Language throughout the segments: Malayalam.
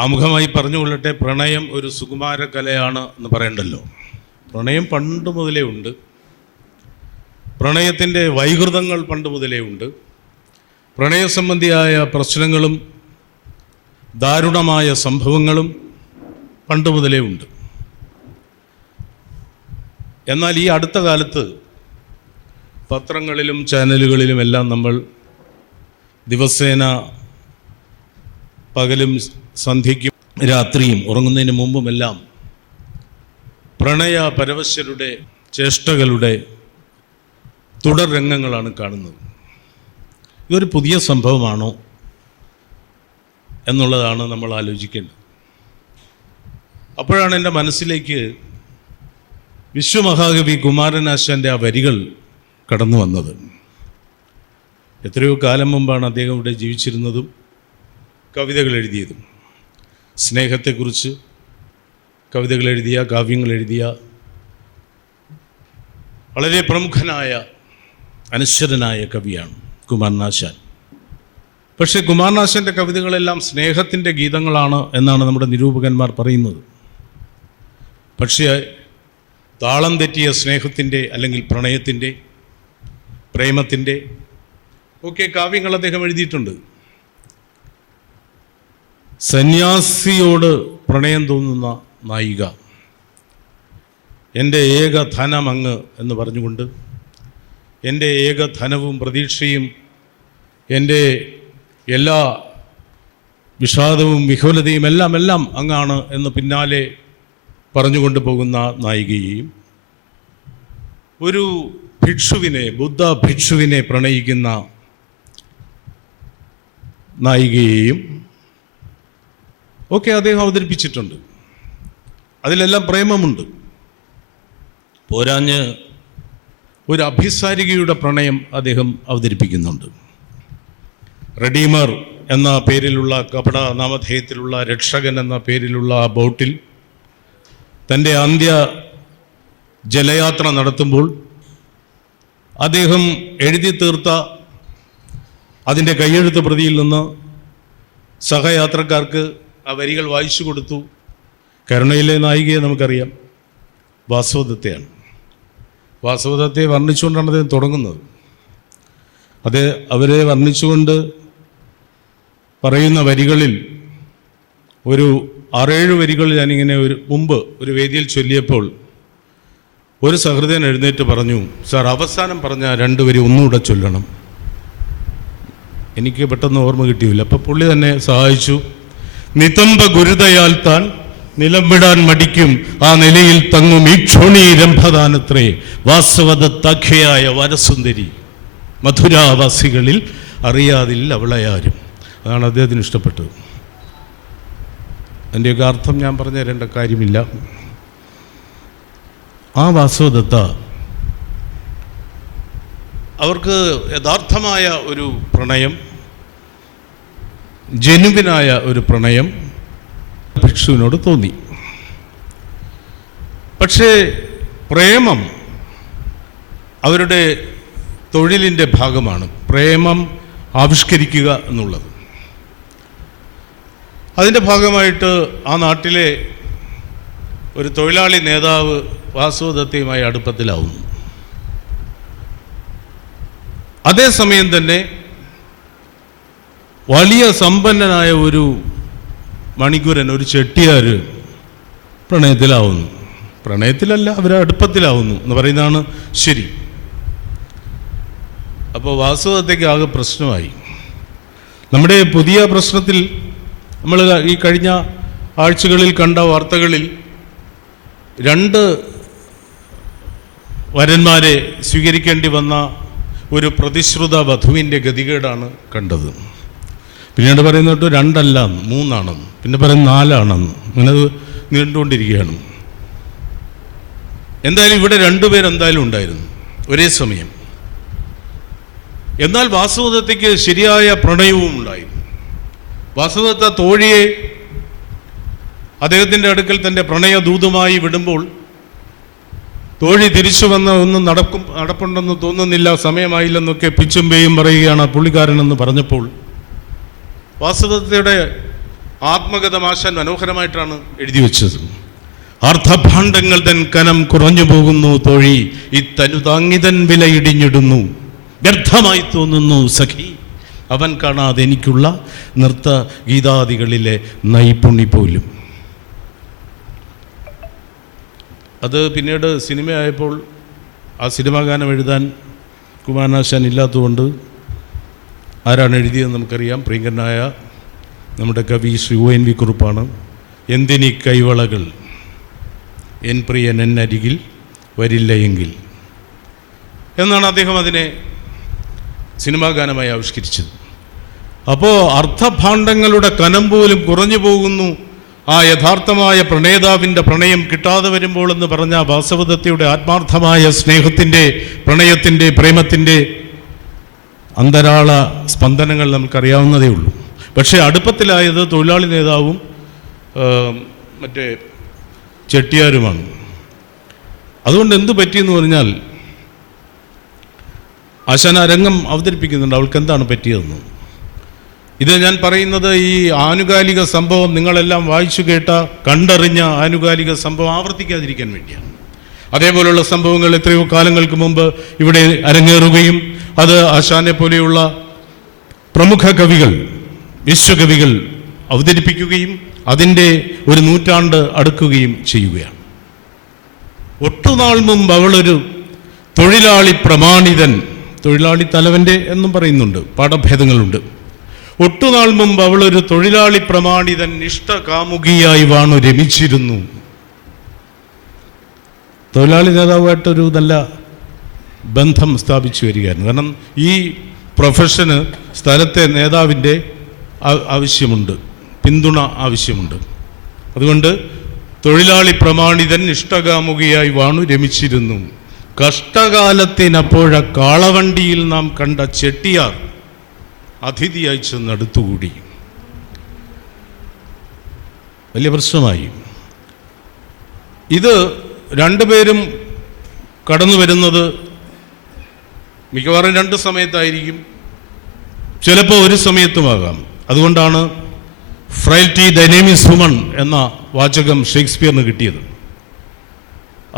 ആമുഖമായി പറഞ്ഞുകൊള്ളട്ടെ പ്രണയം ഒരു സുകുമാര കലയാണ് എന്ന് പറയണ്ടല്ലോ. പ്രണയം പണ്ട് മുതലേ ഉണ്ട്. പ്രണയത്തിന്റെ വൈകൃതങ്ങൾ പണ്ട് മുതലേ ഉണ്ട്. പ്രണയ സംബന്ധിയായ പ്രശ്നങ്ങളും ദാരുണമായ സംഭവങ്ങളും പണ്ട് മുതലേ ഉണ്ട്. എന്നാൽ ഈ അടുത്ത കാലത്ത് പത്രങ്ങളിലും ചാനലുകളിലും എല്ലാം നമ്മൾ ദിവസേന പകലും സന്ധ്യയ്ക്കും രാത്രിയും ഉറങ്ങുന്നതിന് മുമ്പുമെല്ലാം പ്രണയ പരവശരുടെ ചേഷ്ടകളുടെ തുടർ രംഗങ്ങളാണ് കാണുന്നത്. ഇതൊരു പുതിയ സംഭവമാണോ എന്നുള്ളതാണ് നമ്മൾ ആലോചിക്കേണ്ടത്. അപ്പോഴാണ് എന്റെ മനസ്സിലേക്ക് വിശ്വമഹാകവി കുമാരനാശാന്റെ ആ വരികൾ കടന്നു വന്നത്. എത്രയോ കാലം മുമ്പാണ് അദ്ദേഹം ഇവിടെ ജീവിച്ചിരുന്നതും കവിതകൾ എഴുതിയതും. സ്നേഹത്തെക്കുറിച്ച് കവിതകൾ എഴുതിയ കാവ്യങ്ങൾ എഴുതിയ വളരെ പ്രമുഖനായ അനശ്വരനായ കവിയാണ് കുമാരനാശാൻ പക്ഷേ കുമാരനാശാന്റെ കവിതകളെല്ലാം സ്നേഹത്തിന്റെ ഗീതങ്ങളാണ് എന്നാണ് നമ്മുടെ നിരൂപകന്മാർ പറയുന്നത്. പക്ഷേ താളം തെറ്റിയ സ്നേഹത്തിന്റെ അല്ലെങ്കിൽ പ്രണയത്തിന്റെ പ്രേമത്തിന്റെ ഒക്കെ കാവ്യങ്ങൾ അദ്ദേഹം എഴുതിയിട്ടുണ്ട്. സന്യാസിയോട് പ്രണയം തോന്നുന്ന നായിക. എന്റെ ഏക ധനമങ്ങ് എന്ന് പറഞ്ഞുകൊണ്ട് എന്റെ ഏക ധനവും പ്രതീക്ഷയും എന്റെ എല്ലാ വിഷാദവും വിഹുലതയും എല്ലാം എല്ലാം അങ്ങാണ് എന്ന് പിന്നാലെ പറഞ്ഞുകൊണ്ട് പോകുന്ന നായികയെയും ഒരു ഭിക്ഷുവിനെ ബുദ്ധ ഭിക്ഷുവിനെ പ്രണയിക്കുന്ന നായികയെയും ഒക്കെ അദ്ദേഹം അവതരിപ്പിച്ചിട്ടുണ്ട്. അതിലെല്ലാം പ്രേമമുണ്ട്. പോരാഞ്ഞ് ഒരു അഭിസാരികയുടെ പ്രണയം അദ്ദേഹം അവതരിപ്പിക്കുന്നുണ്ട്. റെഡീമർ എന്ന പേരിലുള്ള കപട നാമധേയത്തിലുള്ള രക്ഷകൻ എന്ന പേരിലുള്ള ആ ബോട്ടിൽ തന്റെ അന്ത്യ ജലയാത്ര നടത്തുമ്പോൾ അദ്ദേഹം എഴുതി തീർത്ത അതിന്റെ കയ്യെഴുത്ത് പ്രതിയിൽ നിന്ന് സഹയാത്രക്കാർക്ക് ആ വരികൾ വായിച്ചു കൊടുത്തു. കരുണയിലെ നായികയെ നമുക്കറിയാം. വാസവദത്തെയാണ്. വാസവദത്തെ വർണിച്ചുകൊണ്ടാണ് അദ്ദേഹം തുടങ്ങുന്നത്. അത് അവരെ വർണിച്ചുകൊണ്ട് പറയുന്ന വരികളിൽ ഒരു ആറേഴ് വരികൾ ഞാനിങ്ങനെ ഒരു മുമ്പ് ഒരു വേദിയിൽ ചൊല്ലിയപ്പോൾ ഒരു സഹൃദയൻ എഴുന്നേറ്റ് പറഞ്ഞു സാർ അവസാനം പറഞ്ഞ രണ്ട് വരി ഒന്നുകൂടെ ചൊല്ലണം. എനിക്ക് പെട്ടെന്ന് ഓർമ്മ കിട്ടിയില്ല. അപ്പോൾ പുള്ളി തന്നെ സഹായിച്ചു. നിതംബ ഗുരുതയാൽ താൻ നിലംവിടാൻ മടിക്കും. ആ നിലയിൽ തങ്ങും ഈ ക്ഷോണി രംഭദാനത്രേ. വാസവദത്തഖ്യയായ വരസുന്ദരി. മധുരാവാസികളിൽ അറിയാതിൽ ആരും. അതാണ് അദ്ദേഹത്തിന് ഇഷ്ടപ്പെട്ടത്. അതിന്റെയൊക്കെ അർത്ഥം ഞാൻ പറഞ്ഞു തരേണ്ട കാര്യമില്ല. ആ വാസവദത്ത അവർക്ക് യഥാർത്ഥമായ ഒരു പ്രണയം ജനുവിനായ ഒരു പ്രണയം ഭിക്ഷുവിനോട് തോന്നി. പക്ഷേ പ്രേമം അവരുടെ തൊഴിലിന്റെ ഭാഗമാണ്. പ്രേമം ആവിഷ്കരിക്കുക എന്നുള്ളത്. അതിന്റെ ഭാഗമായിട്ട് ആ നാട്ടിലെ ഒരു തൊഴിലാളി നേതാവ് വാസുദത്തയുമായി അടുപ്പത്തിലാവുന്നു. അതേസമയം തന്നെ വലിയ സമ്പന്നനായ ഒരു മണിക്കുരൻ ഒരു ചെട്ടിയാർ പ്രണയത്തിലാവുന്നു. പ്രണയത്തിലല്ല അവർ അടുപ്പത്തിലാവുന്നു എന്ന് പറയുന്നതാണ് ശരി. അപ്പോൾ വാസ്തവത്തേക്ക് ആകെ പ്രശ്നമായി. നമ്മുടെ പുതിയ പ്രശ്നത്തിൽ നമ്മൾ ഈ കഴിഞ്ഞ ആഴ്ചകളിൽ കണ്ട വാർത്തകളിൽ രണ്ട് വരന്മാരെ സ്വീകരിക്കേണ്ടി വന്ന ഒരു പ്രതിശ്രുത വധുവിന്റെ ഗതികേടാണ് കണ്ടത്. പിന്നീട് പറയുന്നത് രണ്ടല്ല മൂന്നാണെന്ന് പിന്നെ പറയും നാലാണെന്ന്. അങ്ങനെ അത് നീണ്ടുകൊണ്ടിരിക്കുകയാണ്. എന്തായാലും ഇവിടെ രണ്ടുപേരെന്തായാലും ഉണ്ടായിരുന്നു. ഒരേ സമയം. എന്നാൽ വാസുദത്തേക്ക് ശരിയായ പ്രണയവും ഉണ്ടായിരുന്നു. വാസുദത്ത തോഴിയെ അദ്ദേഹത്തിന്റെ അടുക്കൽ തന്റെ പ്രണയദൂതുമായി വിടുമ്പോൾ തോഴി തിരിച്ചു വന്ന ഒന്നും നടക്കും നടപ്പുണ്ടെന്ന് തോന്നുന്നില്ല സമയമായില്ലെന്നൊക്കെ പിച്ചും പേയും പറയുകയാണ് പുള്ളിക്കാരനെന്ന് പറഞ്ഞപ്പോൾ വാസുദത്തയുടെ ആത്മകഥ ആശാൻ മനോഹരമായിട്ടാണ് എഴുതി വെച്ചത്. അർത്ഥഭാണ്ഡങ്ങൾ തൻ കനം കുറഞ്ഞു പോകുന്നു തൊഴി ഈ വില വിലയിടിഞ്ഞിടുന്നു വ്യർത്ഥമായി തോന്നുന്നു സഖി അവൻ കാണാതെ എനിക്കുള്ള നൃത്ത ഗീതാദികളിലെ നൈപുണി പോലും. അത് പിന്നീട് സിനിമയായപ്പോൾ ആ സിനിമാ ഗാനം എഴുതാൻ കുമാരനാശാൻ ഇല്ലാത്തതുകൊണ്ട് ആരാണ് എഴുതിയതെന്ന് നമുക്കറിയാം. പ്രിയങ്കരനായ നമ്മുടെ കവി ശ്രീ ഒ എൻ വി കുറുപ്പാണ്. എന്തിനീ കൈവളകൾ? എൻ പ്രിയൻ എന്നരികിൽ വരില്ല എങ്കിൽ. എന്നാണ് അദ്ദേഹം അതിനെ സിനിമാ ഗാനമായി ആവിഷ്കരിച്ചത്. അപ്പോൾ അർത്ഥഭാണ്ഡങ്ങളുടെ കനം പോലും കുറഞ്ഞു പോകുന്നു. ആ യഥാർത്ഥമായ പ്രണേതാവിന്റെ പ്രണയം കിട്ടാതെ വരുമ്പോൾ എന്ന് പറഞ്ഞ വാസവദത്തയുടെ ആത്മാർത്ഥമായ സ്നേഹത്തിന്റെ പ്രണയത്തിന്റെ പ്രേമത്തിന്റെ അന്തരാള സ്പന്ദനങ്ങൾ നമുക്കറിയാവുന്നതേ ഉള്ളൂ. പക്ഷേ അടുപ്പത്തിലായത് തൊഴിലാളി നേതാവും മറ്റേ ചെട്ടിയാരുമാണ്. അതുകൊണ്ട് എന്ത് പറ്റിയെന്ന് പറഞ്ഞാൽ ആശാന രംഗം അവതരിപ്പിക്കുന്നുണ്ട് അവൾക്ക് എന്താണ് പറ്റിയതെന്ന്. ഇത് ഞാൻ പറയുന്നത് ഈ ആനുകാലിക സംഭവം നിങ്ങളെല്ലാം വായിച്ചു കേട്ട കണ്ടറിഞ്ഞ ആനുകാലിക സംഭവം ആവർത്തിക്കാതിരിക്കാൻ വേണ്ടിയാണ്. അതേപോലുള്ള സംഭവങ്ങൾ എത്രയോ കാലങ്ങൾക്ക് മുമ്പ് ഇവിടെ അരങ്ങേറുകയും അത് ആശാനെ പോലെയുള്ള പ്രമുഖ കവികൾ വിശ്വകവികൾ അവതരിപ്പിക്കുകയും അതിന്റെ ഒരു നൂറ്റാണ്ട് അടുക്കുകയും ചെയ്യുകയാണ്. ഒട്ടുനാൾ മുമ്പ് അവളൊരു തൊഴിലാളി പ്രമാണിതൻ തൊഴിലാളി തലവന്റെ എന്നും പറയുന്നുണ്ട് പാഠഭേദങ്ങളുണ്ട്. ഒട്ടുനാൾ മുമ്പ് അവളൊരു തൊഴിലാളി പ്രമാണിതൻ ഇഷ്ടകാമുകിയായി വാണു രമിച്ചിരുന്നു. തൊഴിലാളി നേതാവായിട്ടൊരു നല്ല ബന്ധം സ്ഥാപിച്ചു വരികയായിരുന്നു. കാരണം ഈ പ്രൊഫഷന് സ്ഥലത്തെ നേതാവിന്റെ ആവശ്യമുണ്ട്. പിന്തുണ ആവശ്യമുണ്ട്. അതുകൊണ്ട് തൊഴിലാളി പ്രമാണിതൻ ഇഷ്ടകാമുകിയായി വാണു രമിച്ചിരുന്നു. കഷ്ടകാലത്തിനപ്പോഴ കാളവണ്ടിയിൽ നാം കണ്ട ചെട്ടിയാർ അതിഥിയായി ചെന്ന് അടുത്തുകൂടി. വലിയ പ്രശ്നമായി. ഇത് രണ്ടുപേരും കടന്നു വരുന്നത് മിക്കവാറും രണ്ട് സമയത്തായിരിക്കും. ചിലപ്പോൾ ഒരു സമയത്തുമാകാം അതുകൊണ്ടാണ് ഫ്രൈൽറ്റി ദൈനേമി ഹുമൺ എന്ന വാചകം ഷേക്സ്പിയറിന് കിട്ടിയത്.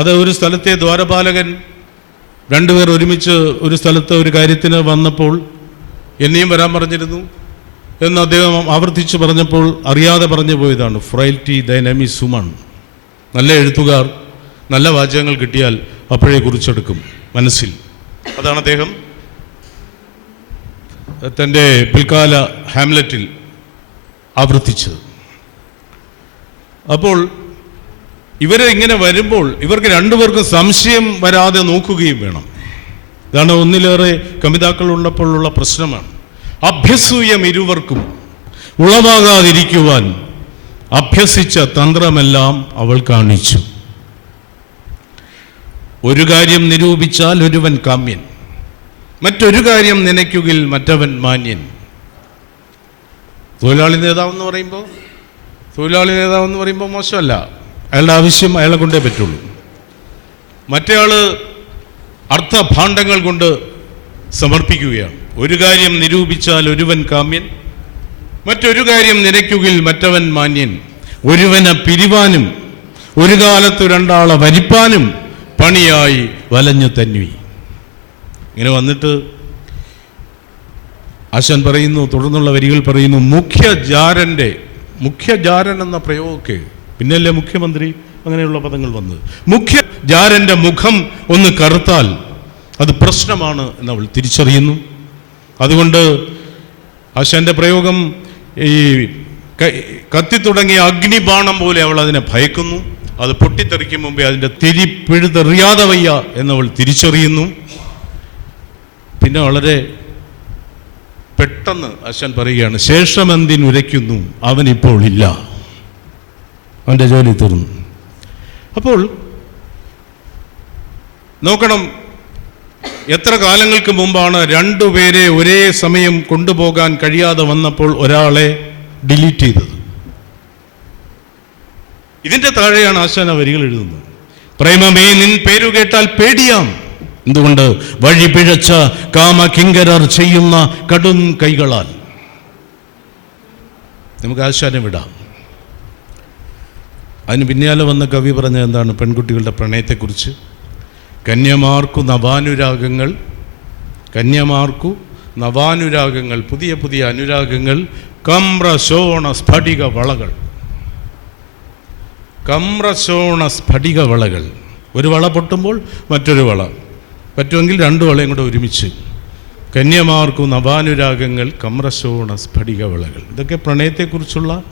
അത് ഒരു സ്ഥലത്തെ ദ്വാരപാലകൻ രണ്ടുപേർ ഒരുമിച്ച് ഒരു സ്ഥലത്ത് ഒരു കാര്യത്തിന് വന്നപ്പോൾ എന്നെയും വരാൻ പറഞ്ഞിരുന്നു എന്ന് അദ്ദേഹം ആവർത്തിച്ച് പറഞ്ഞപ്പോൾ അറിയാതെ പറഞ്ഞു പോയതാണ് ഫ്രൈൽറ്റി ദൈനമി ഹുമൺ നല്ല എഴുത്തുകാർ നല്ല വാചകങ്ങൾ കിട്ടിയാൽ അപ്പോഴേ കുറിച്ചെടുക്കും മനസ്സിൽ. അതാണ് അദ്ദേഹം തന്റെ പിൽക്കാല ഹാംലറ്റിൽ ആവർത്തിച്ചത്. അപ്പോൾ ഇവരെ ഇങ്ങനെ വരുമ്പോൾ ഇവർക്ക് രണ്ടുപേർക്കും സംശയം വരാതെ നോക്കുകയും വേണം. ഇതാണ് ഒന്നിലേറെ കവിതാക്കൾ ഉള്ളപ്പോഴുള്ള പ്രശ്നമാണ്. അഭ്യസൂയം ഇരുവർക്കും ഉളവാകാതിരിക്കുവാൻ അഭ്യസിച്ച തന്ത്രമെല്ലാം അവൾ കാണിച്ചു. ഒരു കാര്യം നിരൂപിച്ചാൽ ഒരുവൻ കാമ്യൻ മറ്റൊരു കാര്യം നനയ്ക്കുകിൽ മറ്റവൻ മാന്യൻ. തൊഴിലാളി നേതാവ് എന്ന് പറയുമ്പോൾ തൊഴിലാളി നേതാവ് എന്ന് പറയുമ്പോൾ മോശമല്ല. അയാളുടെ ആവശ്യം അയാളെ കൊണ്ടേ പറ്റുള്ളൂ. മറ്റേയാൾ അർത്ഥഭാണ്ഡങ്ങൾ കൊണ്ട് സമർപ്പിക്കുകയാണ്. ഒരു കാര്യം നിരൂപിച്ചാൽ ഒരുവൻ കാമ്യൻ മറ്റൊരു കാര്യം നിരയ്ക്കുകിൽ മറ്റവൻ മാന്യൻ. ഒരുവനെ പിരിവാനും ഒരു കാലത്ത് രണ്ടാളെ വരിപ്പാനും പണിയായി വലഞ്ഞു തന്നി. ഇങ്ങനെ വന്നിട്ട് ആശാൻ പറയുന്നു തുടർന്നുള്ള വരികൾ പറയുന്നു മുഖ്യ മുഖ്യജാരന്റെ മുഖ്യജാരൻ എന്ന പ്രയോഗമൊക്കെ. പിന്നല്ലേ മുഖ്യമന്ത്രി? അങ്ങനെയുള്ള പദങ്ങൾ വന്നത്. മുഖ്യജാരന്റെ മുഖം ഒന്ന് കറുത്താൽ അത് പ്രശ്നമാണ് എന്നവൾ തിരിച്ചറിയുന്നു. അതുകൊണ്ട് ആശാന്റെ പ്രയോഗം ഈ കത്തി തുടങ്ങിയ അഗ്നിബാണം പോലെ അവൾ അതിനെ ഭയക്കുന്നു. അത് പൊട്ടിത്തെറിക്കും മുമ്പേ അതിന്റെ തിരി പിഴുതെറിയാതെ വയ്യ എന്നവൾ തിരിച്ചറിയുന്നു. പിന്നെ വളരെ പെട്ടെന്ന് അശ്വൻ പറയുകയാണ് ശേഷമെന്തിനുരയ്ക്കുന്നു അവനിപ്പോൾ ഇല്ല. അവന്റെ ജോലി തീർന്നു. അപ്പോൾ നോക്കണം എത്ര കാലങ്ങൾക്ക് മുമ്പാണ് രണ്ടുപേരെ ഒരേ സമയം കൊണ്ടുപോകാൻ കഴിയാതെ വന്നപ്പോൾ ഒരാളെ ഡിലീറ്റ് ചെയ്തത്? ഇതിന്റെ താഴെയാണ് ആശാന വരികൾ എഴുതുന്നത്. പ്രേമമേ നിൻ പേരു കേട്ടാൽ പേടിയാം. എന്തുകൊണ്ട്? വഴി പിഴച്ച കാമ കിങ്കരർ ചെയ്യുന്ന കടും കൈകളാൽ. നമുക്ക് ആശാനം വിടാം. അതിന് പിന്നാലെ വന്ന കവി പറഞ്ഞത് എന്താണ് പെൺകുട്ടികളുടെ പ്രണയത്തെക്കുറിച്ച്? കന്യമാർക്കു നവാനുരാഗങ്ങൾ കന്യമാർക്കു നവാനുരാഗങ്ങൾ പുതിയ പുതിയ അനുരാഗങ്ങൾ കമ്രശോണ സ്ഫടിക വളകൾ. കമ്രശോണ സ്ഫടിക വളകൾ ഒരു വള പൊട്ടുമ്പോൾ മറ്റൊരു വള. പറ്റുമെങ്കിൽ രണ്ട് വളയും കൂടെ ഒരുമിച്ച്. കന്യമാർക്കും നവാനുരാഗങ്ങൾ കമ്രശോണ സ്ഫടിക വളകൾ ഇതൊക്കെ പ്രണയത്തെക്കുറിച്ചുള്ള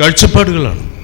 കാഴ്ചപ്പാടുകളാണ്.